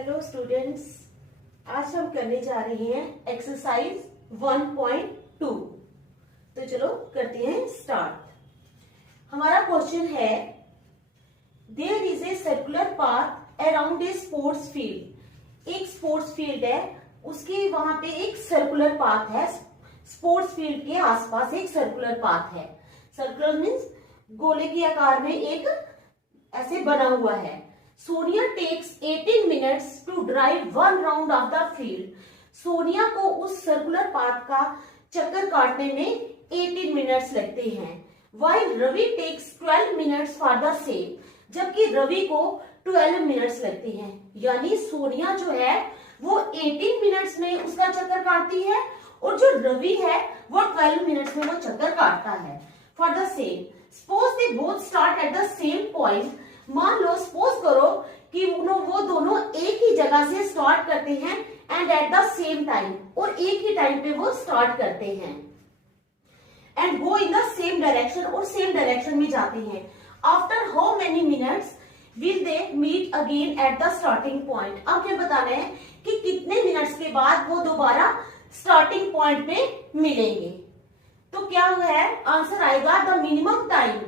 Hello students, आज हम करने जा रहे हैं एक्सरसाइज 1.2। तो चलो करते हैं स्टार्ट। हमारा क्वेश्चन है, there is a circular path around a sports field. एक स्पोर्ट्स फील्ड है, उसके वहां पे एक सर्कुलर पाथ है। स्पोर्ट्स फील्ड के आसपास एक सर्कुलर पाथ है। सर्कुलर मीन्स गोले के आकार में एक ऐसे बना हुआ है। Sonia takes 18 minutes to drive 1 round of the field. Sonia को उस सर्कुलर पाथ का चक्कर काटने में 18 मिनट्स लगते हैं। While Ravi takes 12 minutes for the same. जबकि रवि को 12 मिनट्स लगते हैं। यानी सोनिया जो है वो 18 मिनट्स में उसका चक्कर काटती है और जो रवि है वो 12 मिनट्स में वो चक्कर काटता है। For the same, suppose they both start at the same point. मान लो, सपोज करो कि वो दोनों एक ही जगह से स्टार्ट करते हैं and at the same time, और एक ही टाइम पे वो स्टार्ट करते हैं and go in the same direction, और सेम डायरेक्शन में जाते हैं। After how many minutes will they meet again at the starting point. अब ये बताना है कि कितने मिनट्स के बाद वो दोबारा स्टार्टिंग पॉइंट पे मिलेंगे। तो क्या है आंसर आएगा, द मिनिमम टाइम।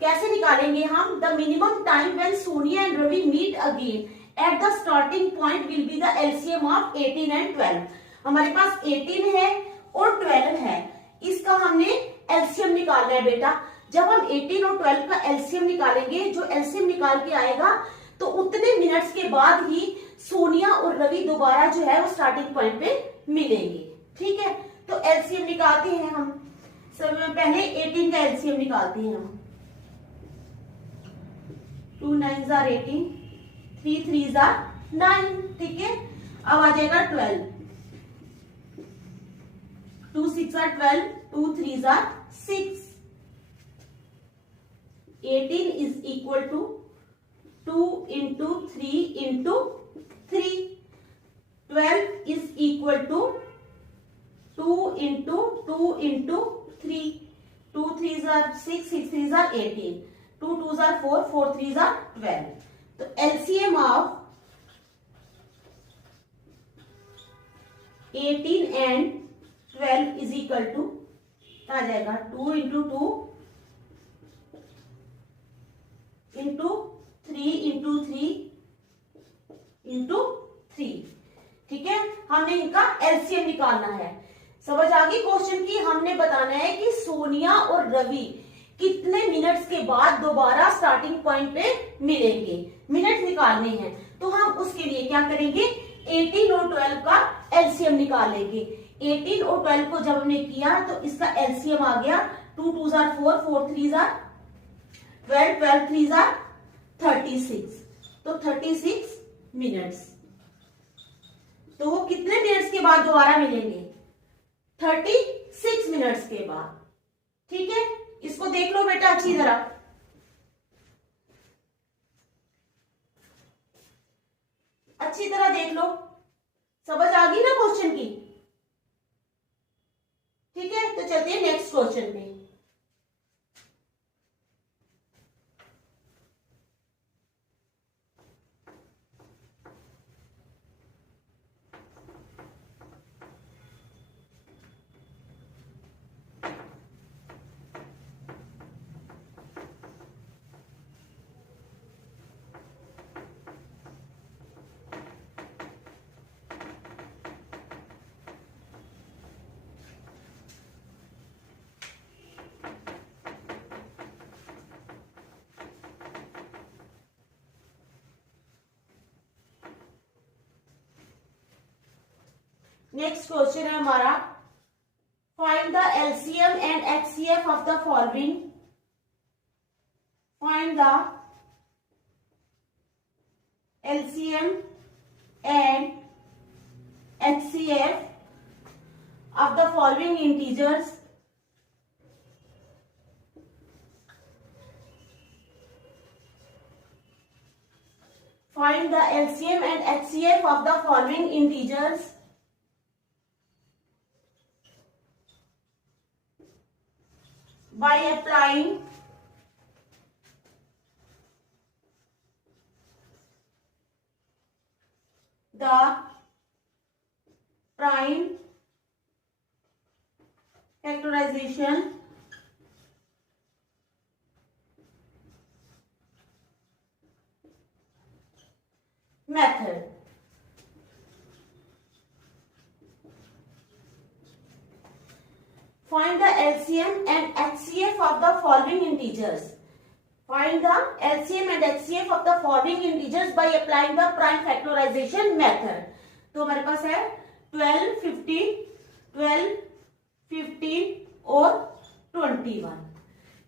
कैसे निकालेंगे हम? The minimum time when Sonia and Ravi meet again at the starting point will be the LCM of 18 and 12। हमारे पास 18 है और 12 है, इसका हमने एलसीएम निकालना है बेटा। जब हम 18 और 12 का एलसीएम निकालेंगे, जो एलसीएम निकाल के आएगा तो उतने मिनट्स के बाद ही सोनिया और रवि दोबारा जो है वो स्टार्टिंग पॉइंट पे मिलेंगे। ठीक है, तो एलसीएम निकालते हैं हम। सब पहले 18 का एलसीएम निकालते हैं हम। 2 9s are 18, 3 3s are 9। ठीक है, अब आ जाएगा 12। 2 6 are 12, 2 3s are 6। 18 is equal to 2 into 3 into 3। 12 is equal to 2 into 2 into 3। 2 3s are 6, 6 3s are 18। 2 2s are 4, 4 3s are 12। तो LCM of 18 and 12 is equal to आ जाएगा 2 into 2 into 3 into 3 into 3। ठीक है, हमने इनका LCM निकालना है। समझ आ गई क्वेश्चन की? हमने बताना है कि सोनिया और रवि कितने मिनट्स के बाद दोबारा स्टार्टिंग पॉइंट पे मिलेंगे। मिनट निकालने हैं, तो हम उसके लिए क्या करेंगे, 18 और 12 का एलसीएम निकालेंगे। 18 और 12 को जब हमने किया तो इसका एलसीएम आ गया 2 2s are 4, 4 3s are 12, 12 3s are 36। तो 36 मिनट्स। तो वो कितने मिनट्स के बाद दोबारा मिलेंगे? 36 मिनट्स के बाद। ठीक है, इसको देख लो बेटा अच्छी तरह। अच्छी तरह देख लो, समझ आ गई ना क्वेश्चन की? ठीक है, तो चलते हैं नेक्स्ट क्वेश्चन पे। नेक्स्ट क्वेश्चन है हमारा, find the LCM and HCF of the following. Find the LCM and HCF of the following integers. Find the LCM and HCF of the following integers. By applying factorization method. Find the LCM and HCF of the following integers. Find the LCM and HCF of the following integers by applying the prime factorization method. तो हमारे पास है 12, 15 और 21।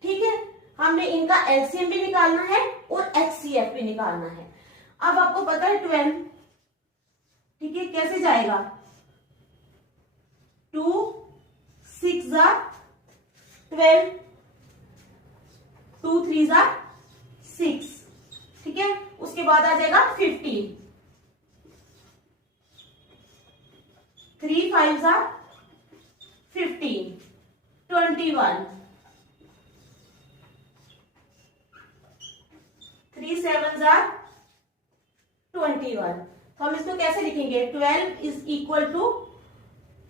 ठीक है, हमने इनका LCM भी निकालना है और HCF भी निकालना है। अब आपको पता है 12, ठीक है, कैसे जाएगा? 2 6 12, 2 3 6, ठीक है। उसके बाद आ जाएगा 15, 3 5 15, 21, 3 7 21। तो हम इसको कैसे लिखेंगे? 12 is equal to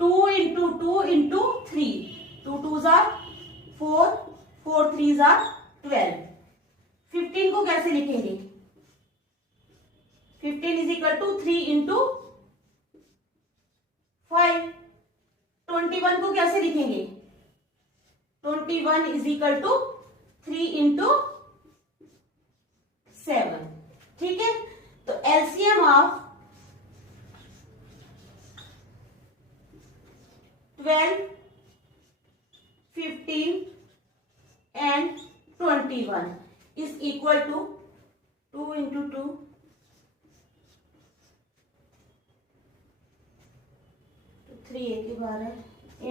2 into 2 into 3, 2 2 4, 4 3 12। 15 को कैसे लिखेंगे? 15 इज इक्वल टू 3 इंटू 5। 21 को कैसे लिखेंगे? 21 इज इक्वल टू 3 इंटू 7। ठीक है, तो LCM of 12, 15 and 21 is equal to 2 into 2, 3 एक ही बार है,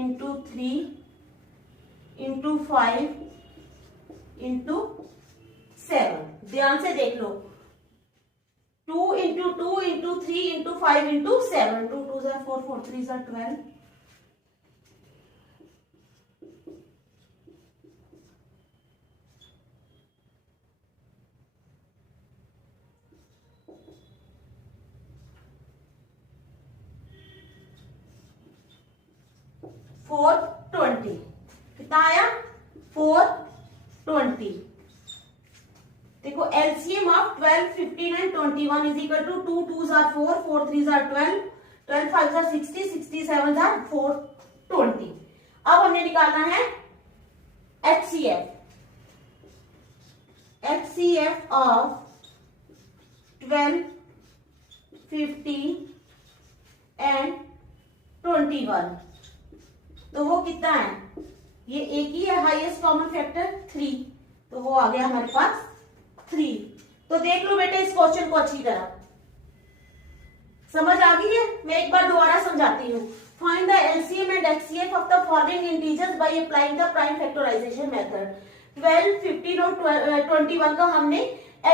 into 3 into 5 into 7। ध्यान से देख लो, 2 into 2 into 3 into 5 into 7, 2 2 4, 4 3 12। Four 20 कितना आया? 420। देखो LCM of 12, 15 and 21 is equal to 2 2 4, 4 3 12, 12 5 60, 67 420। अब हमने निकालना है HCF। HCF ऑफ 12, 15 एंड 21, तो वो कितना है? ये एक ही है, हाईएस्ट कॉमन फैक्टर 3, तो वो आ गया हमारे पास 3। तो देख लो बेटे इस क्वेश्चन को अच्छी तरह, समझ आ गई है? मैं एक बार दोबारा समझाती हूँ। Find the LCM and HCF of the following integers by applying the prime factorization method. 12, 15 और 21 का हमने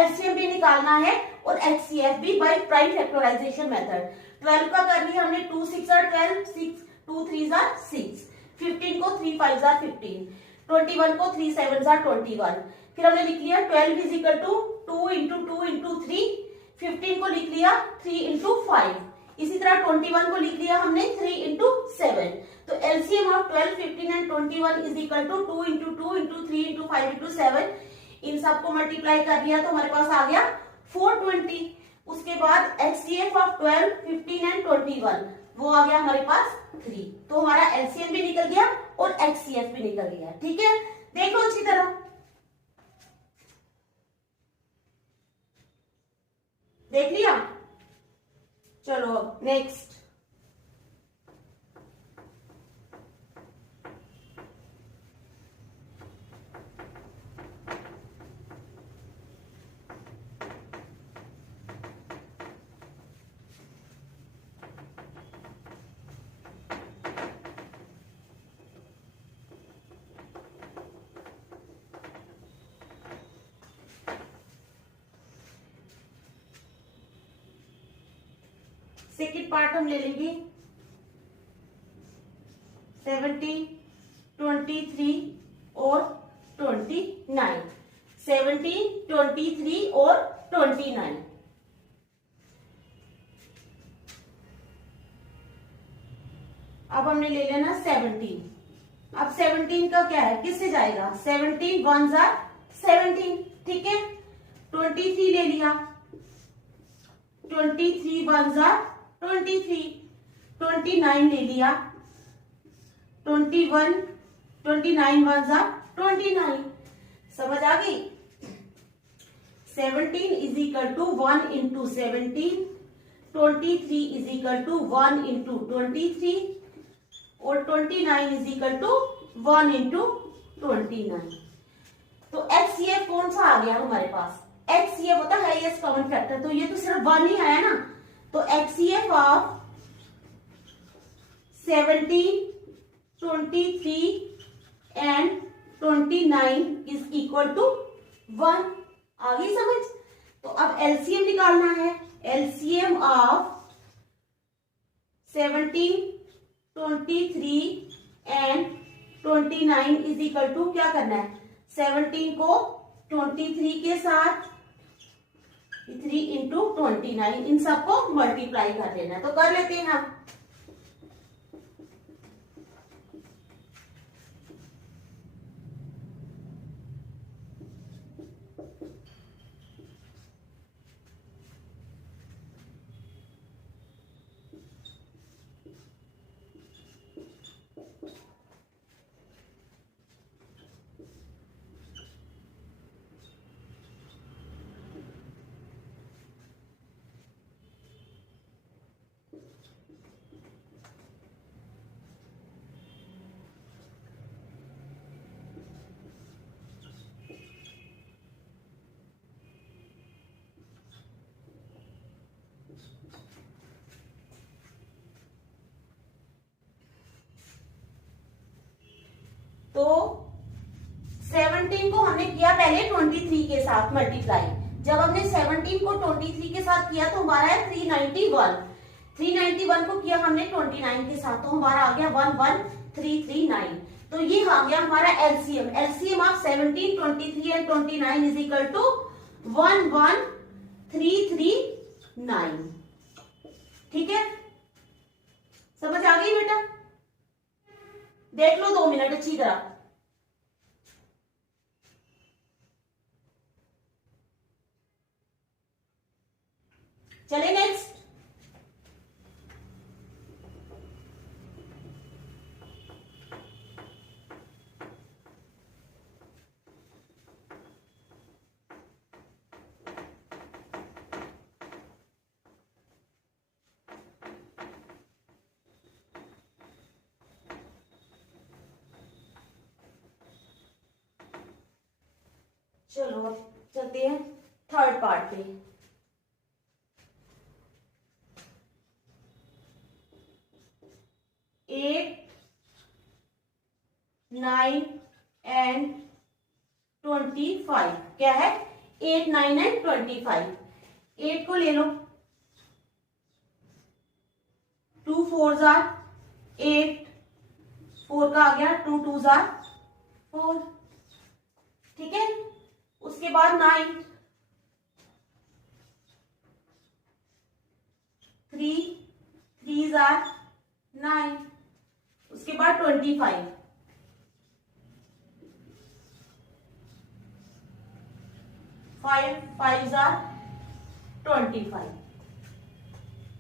एलसीएम भी निकालना है और एचसीएफ भी बाय प्राइम फैक्टराइजेशन मेथड। 12 का कर लिया हमने, 2 6 12, 6 2 3 6, 15 को 3 5 15, 21 को 3 7 21। फिर हमने लिख लिया 12 is equal to 2 into 2 into 3, 15 को लिख लिया 3 इंटू 5। इसी तरह 21 को लिख लिया हमने 3 इंटू 7। तो LCM of 12, 15 and 21 is equal to 2 into 2 into 3 into 5 into 7। इन सबको मल्टीप्लाई कर दिया तो हमारे पास आ गया 420। उसके बाद एचसीएफ ऑफ 12, 15 एंड 21 वो आ गया हमारे पास 3। तो हमारा एलसीएम भी निकल गया और एचसीएफ भी निकल गया। ठीक है, देखो अच्छी तरह, देख लिया। चलो अब नेक्स्ट, सेकेंड पार्ट हम ले लेंगे 70, 23 और 29। 70, 23 और 29। अब हमने ले लेना 70। अब 17 का क्या है, किससे जाएगा, 17 वन जार 17, ठीक है। 23 ले लिया, 23 वन जार 23, 29 ले लिया, 29 वन जार 29, समझ आ गई। 17 is equal to 1 into 17, 23 is equal to 1 into 23 और 29 इज इक्वल टू 1 इंटू 29। तो HCF कौन सा आ गया हमारे पास, HCF होता है हाईएस्ट कॉमन फैक्टर, तो ये तो सिर्फ 1 ही आया ना, तो HCF of 17, 23 and 29 is equal to 1। आ गई समझ। तो अब LCM निकालना है, LCM of 17, 23 and 29 is equal to, क्या करना है, 17 को 23 के साथ 3 इंटू 29, इन सबको मल्टीप्लाई कर लेना है। तो कर लेते हैं हम। तो 17 को हमने किया पहले 23 के साथ मल्टीप्लाई, जब हमने 17 को 23 के साथ किया तो हमारा है 391, 391 को किया हमने 29 के साथ तो हमारा आ गया 11339। तो ये आ गया हमारा LCM, LCM of 17, 23 and 29 is equal to 11339। ठीक है, समझ आ गई बेटा, देख लो 2 मिनट अच्छी तरह। चले नेक्स्ट। चलो अब चलते हैं थर्ड पार्ट पे। 8, 9 एंड 25 क्या है, 8, 9 एंड 25। 8 को ले लो, 2 4 जार 8, 4 का आ गया 2 2 जार 4। ठीक है, उसके बाद 9, 3 3 जार 9, उसके बाद 25, 5 5 जार 25।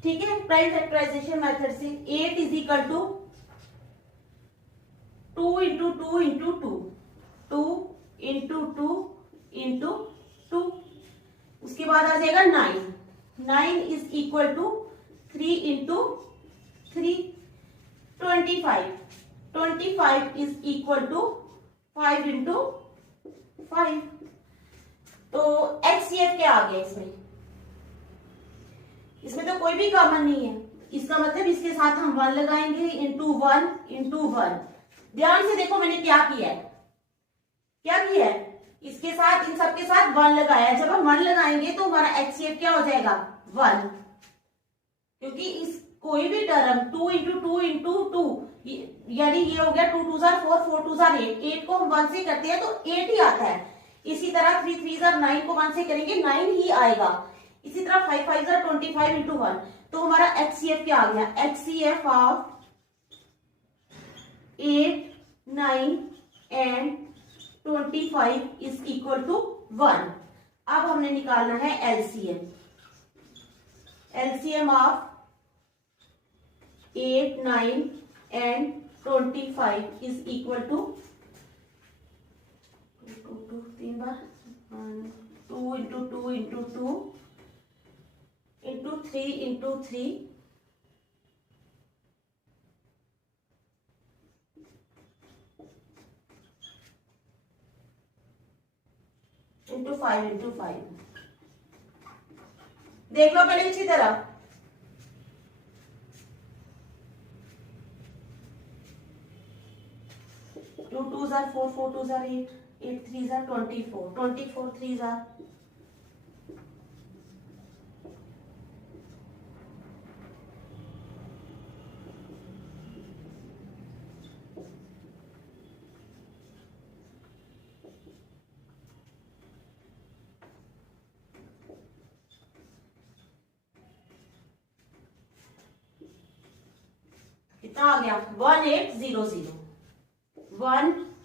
ठीक है, प्राइम फैक्टराइजेशन मेथड से 8 is equal to 2 into 2 into 2, 2 into 2 into 2, उसके बाद आ जाएगा 9, 9 is equal to 3 into 3, 25, 25 is equal to 5 into 5। तो HCF क्या आ गया इसमें, इसमें तो कोई भी कॉमन नहीं है, इसका मतलब इसके साथ हम 1 लगाएंगे, इंटू 1 इंटू 1। ध्यान से देखो मैंने क्या किया है, क्या किया है, इसके साथ इन सब के साथ 1 लगाया। जब हम 1 लगाएंगे तो हमारा HCF क्या हो जाएगा 1, क्योंकि इस कोई भी टर्म 2 इंटू 2 इंटू 2 यानी ये हो गया 2 2 जार 4, 4 2 जार 8, 8 को हम 1 से करते हैं तो 8 ही आता है। इसी तरह 3 3 जार 9 को 1 से करेंगे 9 ही आएगा। इसी तरह 5 5 जार 25 इंटू 1। तो हमारा HCF क्या आ गया, HCF of 8, 9 and 25 is equal to 1। अब हमने निकालना है LCM. LCM of 8, 9 and 25 is equal to 3 बार 2 into 2 into 2 into 3 into 3 into 5 into 5। देख लो पहले इसी तरह। 2 2s are 4, 4 2s are 8, 8 3s are 24, 24 3s are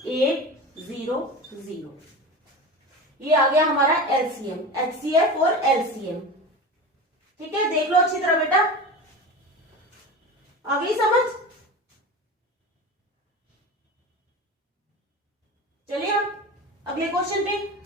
1800 1800। ये आ गया हमारा एलसीएम, एचसीएफ और एलसीएम। ठीक है, देख लो अच्छी तरह बेटा, आ गई समझ। चलिए अब अगले क्वेश्चन पे।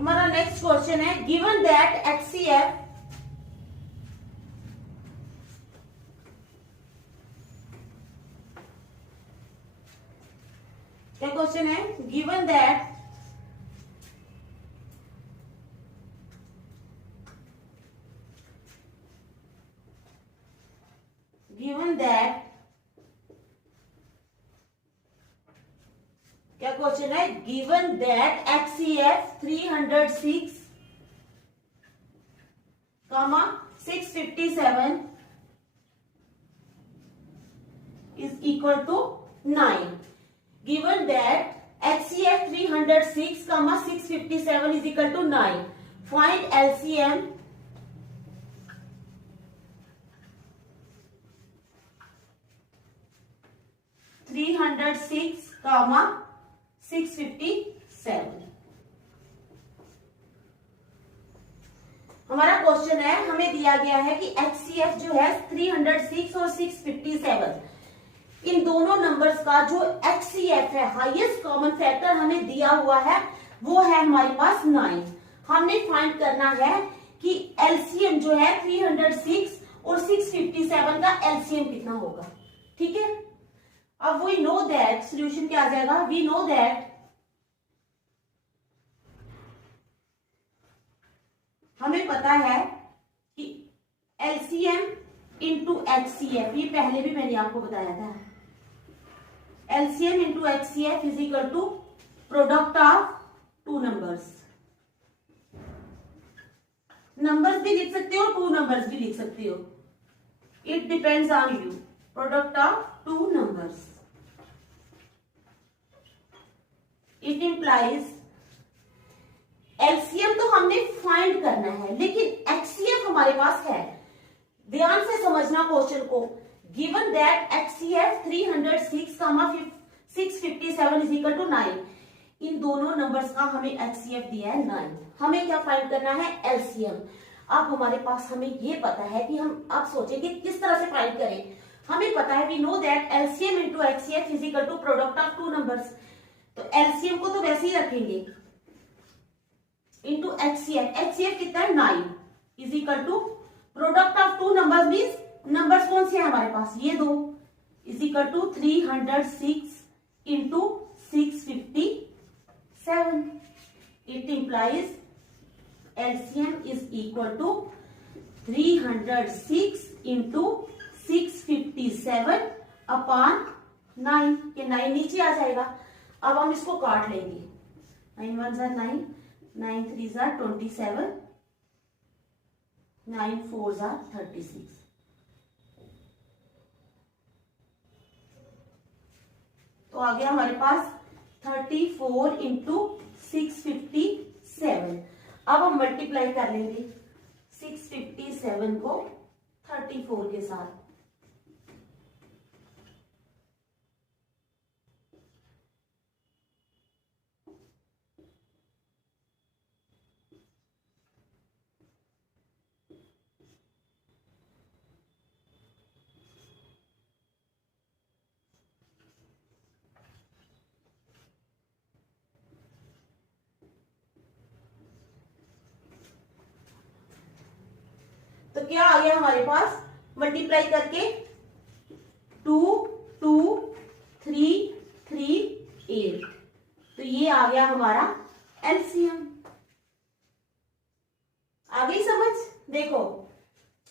हमारा नेक्स्ट क्वेश्चन है, गिवन दैट एचसीएफ क्या क्वेश्चन है, गिवन दैट क्या क्वेश्चन है, given that HCF 306, 657 is equal to 9। Given that HCF 306, 657 is equal to 9। Find LCM three 657। हमारा क्वेश्चन है, हमें दिया गया है कि एचसीएफ जो है 306 और 657, इन दोनों नंबर्स का जो एचसीएफ है, हाईएस्ट कॉमन फैक्टर हमें दिया हुआ है, वो है हमारे पास 9। हमने फाइंड करना है कि एलसीएम जो है 306 और 657 का एलसीएम कितना होगा। ठीक है, अब वी नो दैट, सोल्यूशन क्या आ जाएगा, वी नो दैट हमें पता है कि एलसीएम इंटू एचसीएफ, ये पहले भी मैंने आपको बताया था, LCM into HCF is equal to product of two numbers. Numbers भी लिख सकते हो, टू नंबर्स भी लिख सकते हो, it depends on you. Product of two numbers, it implies, LCM तो हमने फाइंड करना है, लेकिन एचसीएफ हमारे पास है। ध्यान से समझना क्वेश्चन को। Given that HCF 306, 657 is equal to 9, इन दोनों नंबर्स का हमें एचसीएफ दिया है 9। हमें क्या फाइंड करना है, एलसीएम। अब हमारे पास हमें ये पता है कि हम अब सोचेंगे किस तरह से फाइंड करें। हमें पता है, we know that LCM into HCF is equal to product of two numbers. तो एलसीएम को तो वैसे ही रखेंगे इंटू एचसीएफ। एचसीएफ कितना है, 9 is equal to product of two numbers, means numbers कौन से है हमारे पास, ये दो, is equal to 306 into 657। It implies LCM is equal to 306 into 657 upon 9 के 9 नीचे आ जाएगा। अब हम इसको काट लेंगे। 9 1 जार 9, 9 3 जार 27, 9 4 जार 36। तो आ गया हमारे पास 34 इंटू 657। अब हम मल्टीप्लाई कर लेंगे 657 को 34 के साथ। तो क्या आ गया हमारे पास मल्टीप्लाई करके 2 2 3 3 8। तो ये आ गया हमारा एलसीएम। आ गई समझ? देखो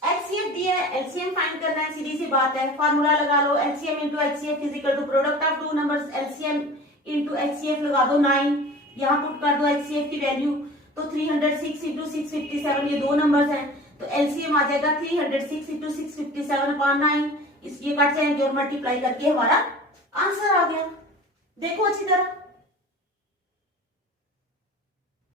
एचसीएफ दिया है, एलसीएम फाइंड करना है, सीधी सी बात है। फार्मूला लगा लो, HCM into HCF is equal to product of two numbers, LCM into HCF लगा दो 9, यहाँ पुट कर दो एचसीएफ की वैल्यू। तो 306 इंटू 657 ये दो नंबर्स हैं, तो एलसीएम आ जाएगा 306 इंटू 657 अपॉन 9। इस ये कट जाएंगे और मल्टीप्लाई करके हमारा आंसर आ गया। देखो अच्छी तरह।